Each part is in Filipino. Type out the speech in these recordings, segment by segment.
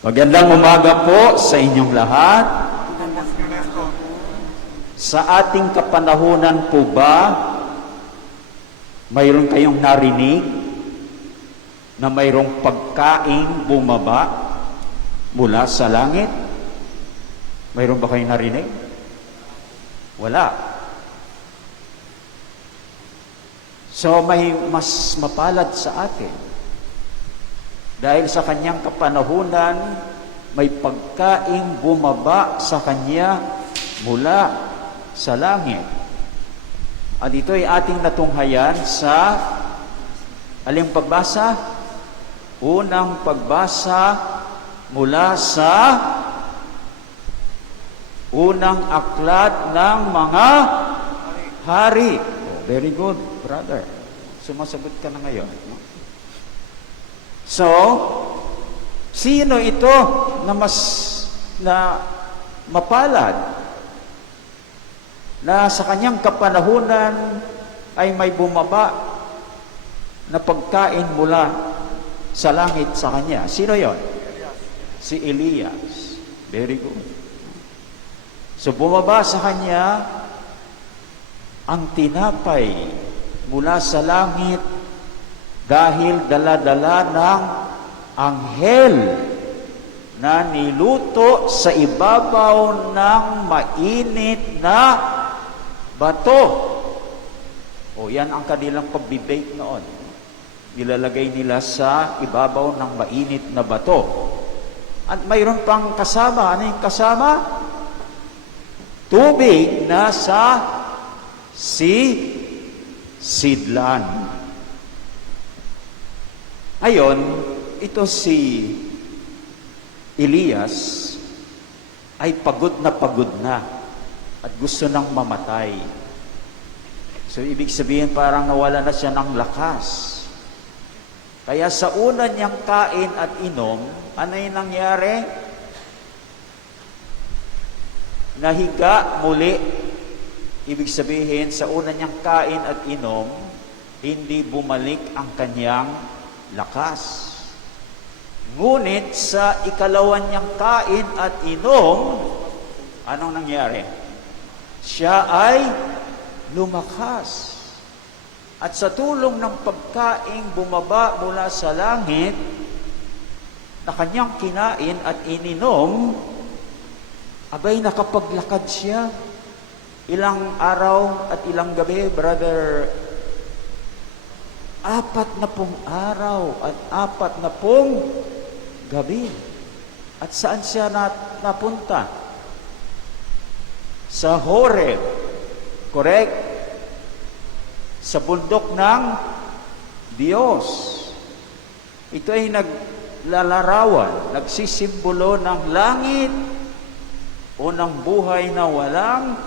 Magandang umaga po sa inyong lahat. Sa ating kapanahunan po ba, mayroon kayong narinig na mayroong pagkaing bumaba mula sa langit? Mayroon ba kayong narinig? Wala. So may mas mapalad sa atin dahil sa kanyang kapanahunan, may pagkaing bumaba sa kanya mula sa langit. At ito ay ating natunghayan sa aling pagbasa? Unang pagbasa mula sa unang aklat ng mga hari. Oh, very good, brother. Sumasagot ka na ngayon. no? So, sino ito na mas na mapalad na sa kanyang kapanahunan ay may bumaba na pagkain mula sa langit sa kanya? Sino yon? Si Elias. Very good. So bumaba sa kanya ang tinapay mula sa langit dahil dala-dala ng anghel na niluto sa ibabaw ng mainit na bato. O yan ang kanilang pagbibake noon. Nilalagay nila sa ibabaw ng mainit na bato. At mayroon pang kasama. Ano yung kasama? Tubig na sa si sidlan. Ayon, ito si Elias ay pagod na pagod na at gusto nang mamatay. So, ibig sabihin parang nawala na siya ng lakas. Kaya sa una niyang kain at inom, ano yung nangyari? Nahiga muli. Ibig sabihin, sa una niyang kain at inom, hindi bumalik ang kanyang lakas. Ngunit sa ikalawan niyang kain at inom, anong nangyari? Siya ay lumakas. At sa tulong ng pagkaing bumaba mula sa langit, na kanyang kinain at ininom, abay nakapaglakad siya. Ilang araw at ilang gabi, brother apat na pong araw at apat na pong gabi. At saan siya napunta? Sa Horeb. Correct? Sa bundok ng Diyos. Ito ay naglalarawan, nagsisimbolo ng langit o ng buhay na walang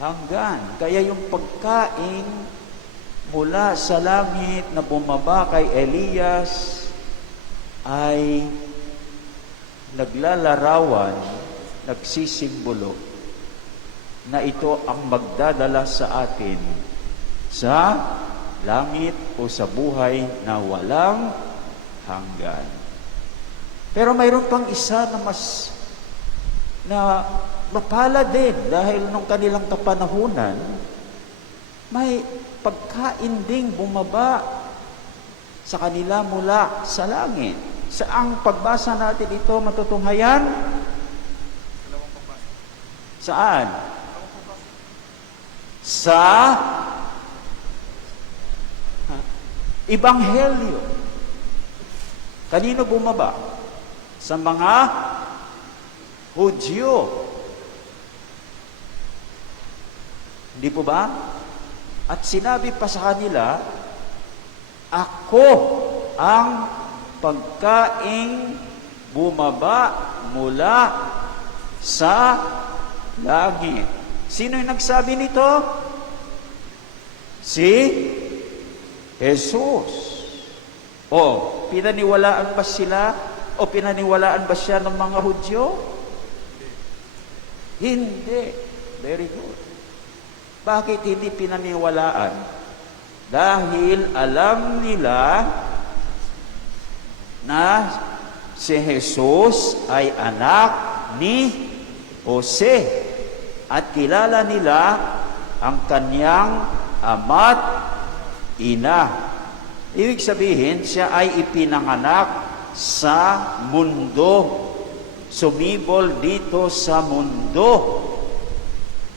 hanggan. Kaya yung pagkain mula sa langit na bumaba kay Elias ay naglalarawan, nagsisimbolo na ito ang magdadala sa atin sa langit o sa buhay na walang hanggan. Pero mayroon pang isa na mas na mapala din dahil nung kanilang kapanahunan, may pagkain ding bumaba sa kanila mula sa langit. Saang pagbasa natin ito matutunghayan? Saan? Sa ha, Ibanghelyo. Kanino bumaba? Sa mga Hudyo. Hindi po ba? At sinabi pa sa kanila, Ako ang pagkaing bumaba mula sa langit. Sino yung nagsabi nito? Si Jesus. O, pinaniwalaan ba sila? O pinaniwalaan ba siya ng mga Hudyo? Hindi. Very good. Bakit hindi pinaniwalaan? Dahil alam nila na si Jesus ay anak ni Jose at kilala nila ang kanyang ama't ina. Ibig sabihin, siya ay ipinanganak sa mundo. Sumibol dito sa mundo.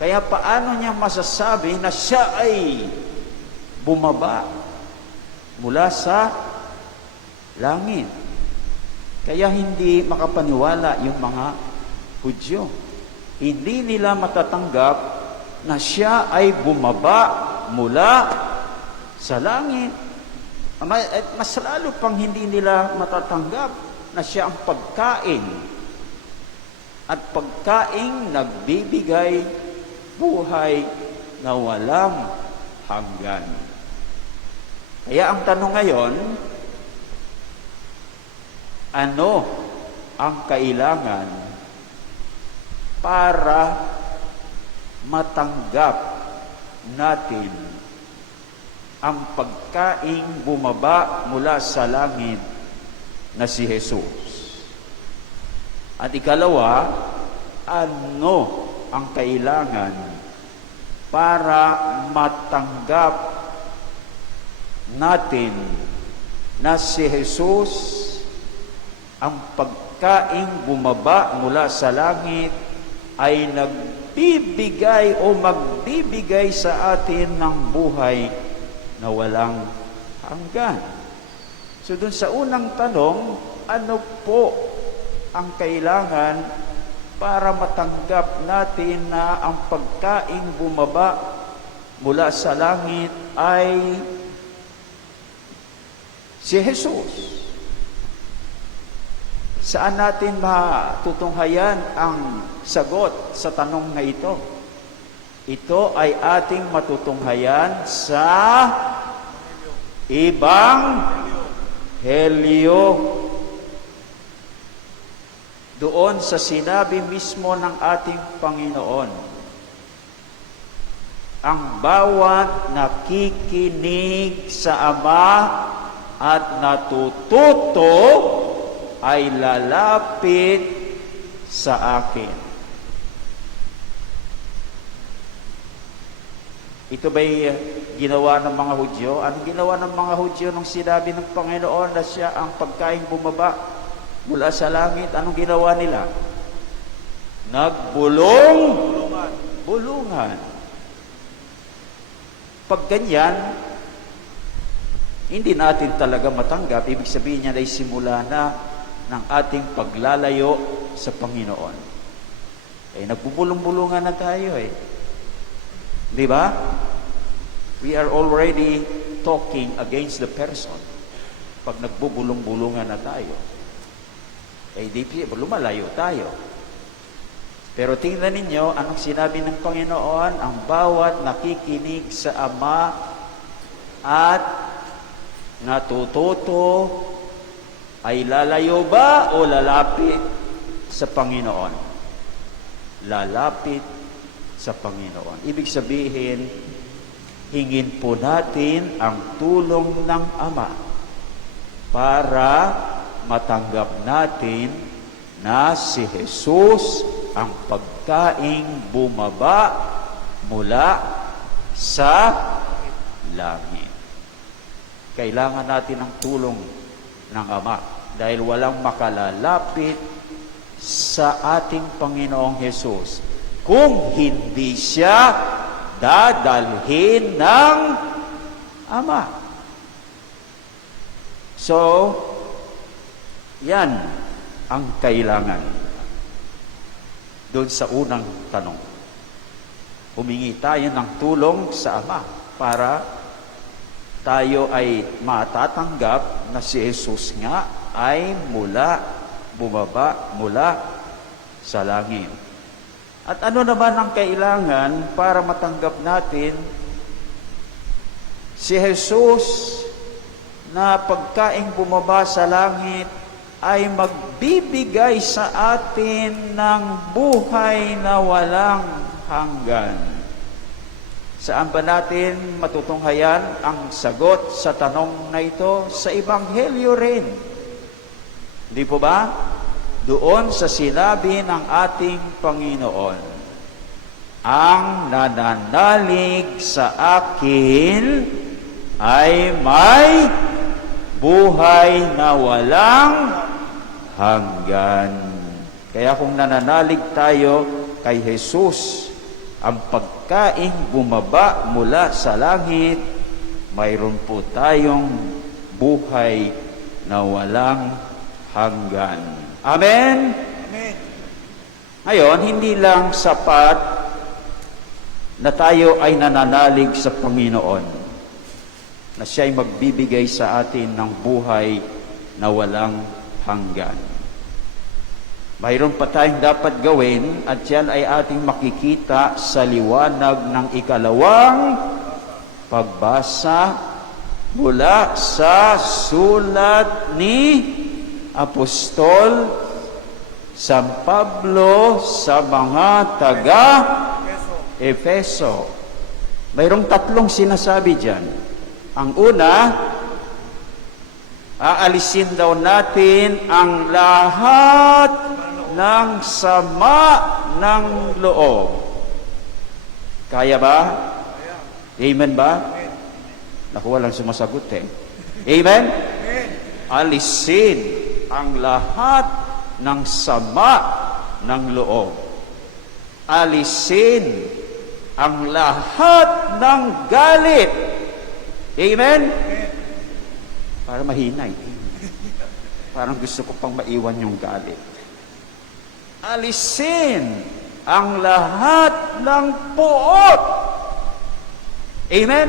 Kaya paano niya masasabi na siya ay bumaba mula sa langit? Kaya hindi makapaniwala yung mga Hudyo. Hindi nila matatanggap na siya ay bumaba mula sa langit. Eh, Mas lalo pang hindi nila matatanggap na siya ang pagkain. At pagkain nagbibigay buhay na walang hanggan. Kaya ang tanong ngayon, ano ang kailangan para matanggap natin ang pagkaing bumaba mula sa langit na si Jesus. At ikalawa, ano ang kailangan para matanggap natin na si Jesus ang pagkaing bumaba mula sa langit ay nagbibigay o magbibigay sa atin ng buhay na walang hanggan. So dun sa unang tanong, ano po ang kailangan para matanggap natin na ang pagkaing bumaba mula sa langit ay si Jesus? Saan natin matutunghayan ang sagot sa tanong na ito? Ito ay ating matutunghayan sa ibang helyo. Doon sa sinabi mismo ng ating Panginoon, ang bawat nakikinig sa Ama at natututo ay lalapit sa akin. Ito ba'y ginawa ng mga Hudyo? Anong ginawa ng mga Hudyo nung sinabi ng Panginoon na siya ang pagkain bumaba mula sa langit? Anong ginawa nila? Nagbulong bulungan. Pag ganyan, hindi natin talaga matanggap. Ibig sabihin niya ay simula na ng ating paglalayo sa Panginoon. Eh, nagbubulong-bulungan na tayo eh. Di ba? We are already talking against the person. Pag nagbubulong-bulungan na tayo. Eh, di lumalayo tayo. Pero tingnan ninyo, anong sinabi ng Panginoon? Ang bawat nakikinig sa Ama at natututo ay lalayo ba o lalapit sa Panginoon? Lalapit sa Panginoon. Ibig sabihin, hingin po natin ang tulong ng Ama para matanggap natin na si Jesus ang pagkaing bumaba mula sa langit. Kailangan natin ang tulong ng Ama dahil walang makalalapit sa ating Panginoong Hesus kung hindi siya dadalhin ng Ama. So, yan ang kailangan doon sa unang tanong. Humingi tayo ng tulong sa Ama para tayo ay matatanggap na si Jesus nga ay mula, bumaba mula sa langit. At ano naman ang kailangan para matanggap natin si Jesus na pagkaing bumaba sa langit ay magbibigay sa atin ng buhay na walang hanggan. Saan ba natin matutunghayan ang sagot sa tanong na ito? Sa Ebanghelyo rin. Hindi po ba? Doon sa sinabi ng ating Panginoon, ang nananalig sa akin ay may buhay na walang hanggan. Kaya kung nananalig tayo kay Jesus, ang pagkain bumaba mula sa langit, mayroon po tayong buhay na walang hanggan. Amen? Amen. Ngayon, hindi lang sapat na tayo ay nananalig sa Panginoon, na siya ay magbibigay sa atin ng buhay na walang hanggan. Mayroon pa tayong dapat gawin at yan ay ating makikita sa liwanag ng ikalawang pagbasa mula sa sulat ni Apostol San Pablo sa mga taga. Efeso. Mayroong tatlong sinasabi dyan. Ang una, aalisin daw natin ang lahat ng sama ng loob. Kaya ba? Amen ba? Naku, walang sumasagot eh. Amen? Amen. alisin ang lahat ng sama ng loob. Alisin ang lahat ng galit. Amen? Para mahinay. Parang gusto ko pang maiwan yung galit. Alisin ang lahat ng puot. Amen?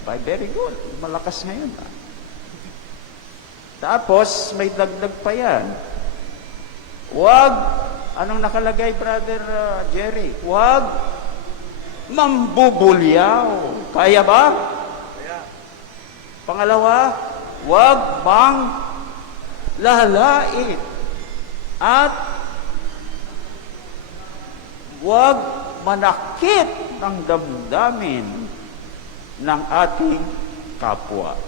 Abay, very good. Malakas ngayon. Ah. Tapos, may dagdag pa yan. Huwag, anong nakalagay, Brother uh, Jerry? Huwag mambubulyaw. Kaya ba? Pangalawa, huwag mang lalait. At huwag manakit ng damdamin ng ating kapwa.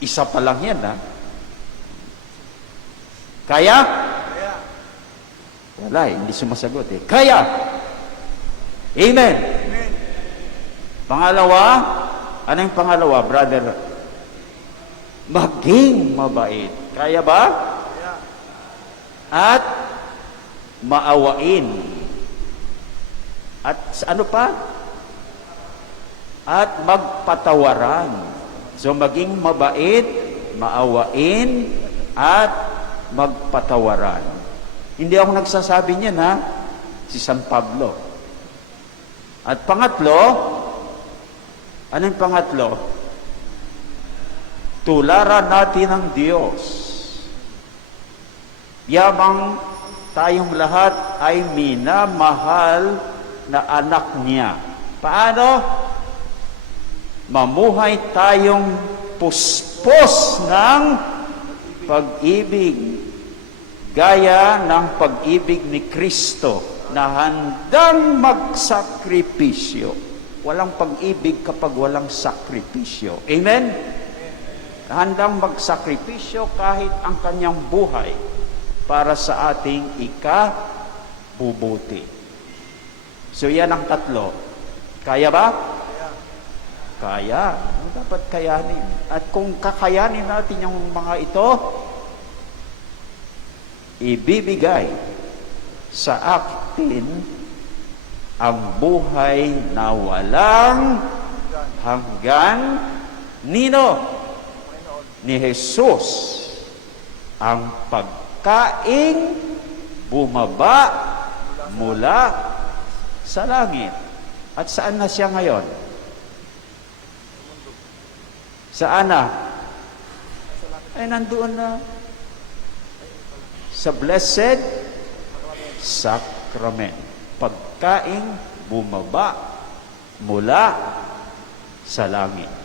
Isa pa lang yan, ha? Kaya? Kaya. Wala eh, hindi sumasagot eh. Kaya! Amen! Amen. Pangalawa, ano yung pangalawa, brother? Maging mabait. Kaya ba? At maawain. At ano pa? At magpatawaran. So maging mabait, maawain, at magpatawaran. Hindi ako nagsasabi niyan ha, si San Pablo. At pangatlo, ano yung pangatlo? Tularan natin ang Diyos. Yamang tayong lahat ay minamahal na anak niya. Paano? Mamuhay tayong puspos ng pag-ibig gaya ng pag-ibig ni Kristo na handang magsakripisyo. Walang pag-ibig kapag walang sakripisyo. Amen? Handang magsakripisyo kahit ang kanyang buhay para sa ating ikabubuti. So yan ang tatlo. Kaya ba? Kaya. Ano dapat kayanin? At kung kakayanin natin yung mga ito, ibibigay sa atin ang buhay na walang hanggan nino ni Jesus ang pagkaing bumaba mula sa langit. At saan na siya ngayon? Saan na? Ay, nandoon na. Sa Blessed Sacrament. Pagkaing bumaba mula sa langit.